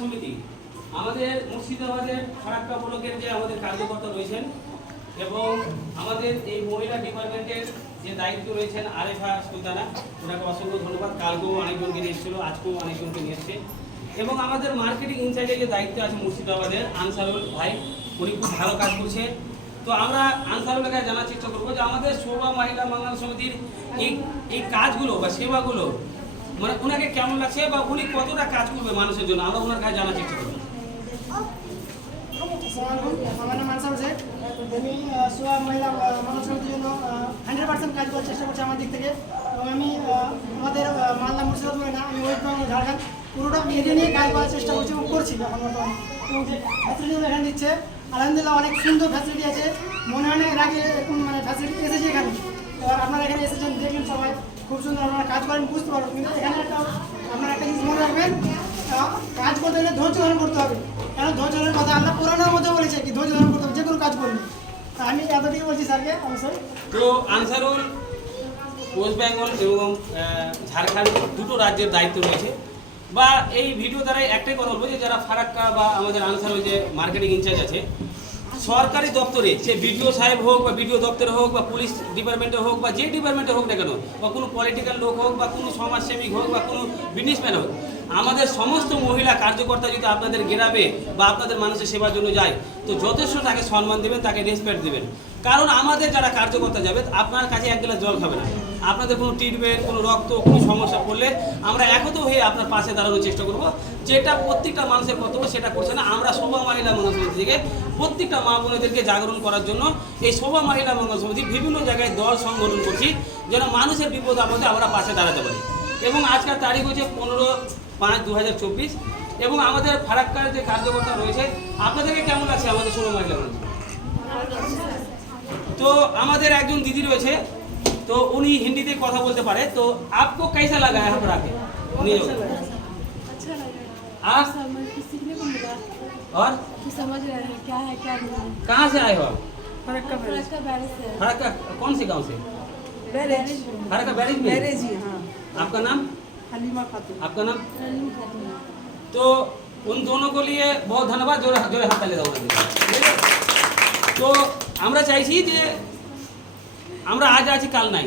সমিতি আমাদের মুর্শিদাবাদের ফারাক্কা ব্লকের যে আমাদের কার্যকর্তা রয়েছেন এবং আমাদের এই মহিলা ডিপার্টমেন্টের যে দায়িত্ব রয়েছেন আরেফা সুলতানা, ওনাকে অসংখ্য ধন্যবাদ। কালকেও অনেকজনকে নিয়ে এসেছিল, আজকেও অনেকজনকে নিয়ে এসছে। এবং আমাদের মার্কেটিং ইনচার্জের যে দায়িত্ব আছে মুর্শিদাবাদের আনসারুল ভাই, উনি খুব ভালো কাজ করছে। তো আমরা আনসারুল কাছে জানার চেষ্টা করবো যে আমাদের শোভা মহিলা মঙ্গল সমিতির এই কাজগুলো বা সেবাগুলো মানে ওনাকে কেমন লাগছে বা উনি কতটা কাজ করবে মানুষের জন্য, আমরা ওনার কাছে জানার চেষ্টা করবো। আমার নাম আনসার হোসেন। আমি শোভা মহিলা মঙ্গল সমিতির জন্য 100% কাজ করার চেষ্টা করছি আমার দিক থেকে। এবং আমি আমাদের মালদা মুর্শিদাবাদ বলে না, আমি ওয়েস্ট বেঙ্গল ঝাড়খণ্ড পুরোটা এরিয়া নিয়ে কাজ করার চেষ্টা করছি এবং করছি এখন বর্তমানে। এবং যে ফ্যাসিলিটিগুলো এখানে দিচ্ছে আলহামদুলিল্লাহ অনেক সুন্দর ফ্যাসিলিটি আছে, মনে হয় না এর আগে এরকম মানে ফ্যাসিলিটি এসেছে এখানে। এবার আপনারা এখানে এসেছেন, দেখলেন সবাই খুব সুন্দর আপনারা কাজ করেন, বুঝতে পারবেন। কিন্তু এখানে আপনারা একটা জিনিস মনে রাখবেন, কাজ করতে গেলে ধৈর্য ধারণ করতে হবে। কারণ ধৈর্য ধারণের কথা আল্লাহ কোরআনের মধ্যে বলেছে কি ধৈর্য ধারণ করতে হবে যে কোনো কাজ করলে। আমি এতটুকু বলছি স্যারকে অবশ্যই। তো আনসারুল ওয়েস্ট বেঙ্গল এবং ঝাড়খণ্ড দুটো রাজ্যের দায়িত্ব রয়েছে বা এই ভিডিও দ্বারাই একটাই কথা বলবো যে যারা ফারাক্কা বা আমাদের আনসারুল যে মার্কেটিং ইনচার্জ আছে সরকারি দপ্তরে, সে বিডিও সাহেব হোক বা বিডিও দপ্তরে হোক বা পুলিশ ডিপার্টমেন্টে হোক বা যে ডিপার্টমেন্টে হোক না কেন, বা কোনো পলিটিক্যাল লোক হোক বা কোনো সমাজসেবিক হোক বা কোনো বিজনেসম্যান হোক, আমাদের সমস্ত মহিলা কার্যকর্তা যদি আপনাদের গ্রামে বা আপনাদের মানুষের সেবার জন্য যায় তো যথেষ্ট তাকে সম্মান দেবেন, তাকে রেসপেক্ট দেবেন। কারণ আমাদের যারা কার্যকর্তা যাবে আপনার কাছে এক গ্লাস জল খাবে না, আপনাদের কোনো ট্রিটমেন্ট, কোনো রক্ত, কোনো সমস্যা পড়লে আমরা একত হয়ে আপনার পাশে দাঁড়ানোর চেষ্টা করব। যেটা প্রত্যেকটা মানুষের কর্তব্য সেটা করছে না। আমরা শোভা মহিলা মঙ্গল সমিতি থেকে প্রত্যেকটা মা বোনেদেরকে জাগরণ করার জন্য এই শোভা মহিলা মঙ্গল সমিতি বিভিন্ন জায়গায় দল সংগঠন করছি যেন মানুষের বিপদ আপদে আমরা পাশে দাঁড়াতে পারি। এবং আজকের তারিখ হচ্ছে 15/5/2024 এবং আমাদের ফারাক্কার যে কার্যকর্তা রয়েছে আপনাদেরকে কেমন লাগছে আমাদের শোভা মহিলা মঙ্গল? তো আমাদের একজন দিদি রয়েছে, তো উনি হিন্দিতে কথা বলতে পারে। তো आपको कैसा लगा यहाँ पर आके? अच्छा लगा। आप कुछ सीखने को मिला और कुछ समझ रहे हैं क्या है क्या नहीं है। कहाँ से आए हो आप? फरक्का बैरेज से। फराक्का कौन से गांव से? बैरेज फराक्का बैरेज में? बैरेज ही हाँ। आपका नाम? हलीमा खातून। आपका नाम? हलीमा खातून। तो उन दोनों को लिए बहुत धन्यवाद। जोड़े जोड़े हाथ ताली दाও। তো আমরা চাইছি যে আমরা আজ আছি কাল নাই,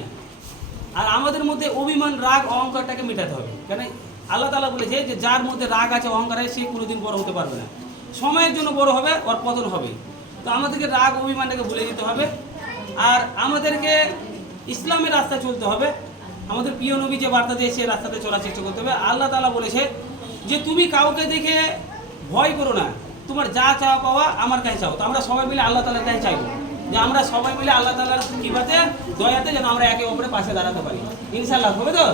আর আমাদের মধ্যে অভিমান, রাগ, অহংকারটাকে মেটাতে হবে। কেন আল্লাহ তাআলা বলেছে যে যার মধ্যে রাগ আছে, অহংকার আছে, সে কোনোদিন বড় হতে পারবে না, সময়ের জন্য বড় হবে আর পতন হবে। তো আমাদেরকে রাগ অভিমানটাকে ভুলে দিতে হবে আর আমাদেরকে ইসলামের রাস্তায় চলতে হবে। আমাদের প্রিয় নবী যে বার্তা দিয়েছে সেই রাস্তাতে চলার চেষ্টা করতে হবে। আল্লাহ তাআলা বলেছে যে তুমি কাউকে দেখে ভয় করো না, তোমার যা চাওয়া পাওয়া আমার কাছে চাও। তো আমরা সবাই মিলে আল্লাহ তাআলার কাছে চাইবো যে আমরা সবাই মিলে আল্লাহ তাআলার কৃপাতে, দয়াতে যেন আমরা একে অপরের পাশে দাঁড়াতে পারি। ইনশাআল্লাহ হবে তো?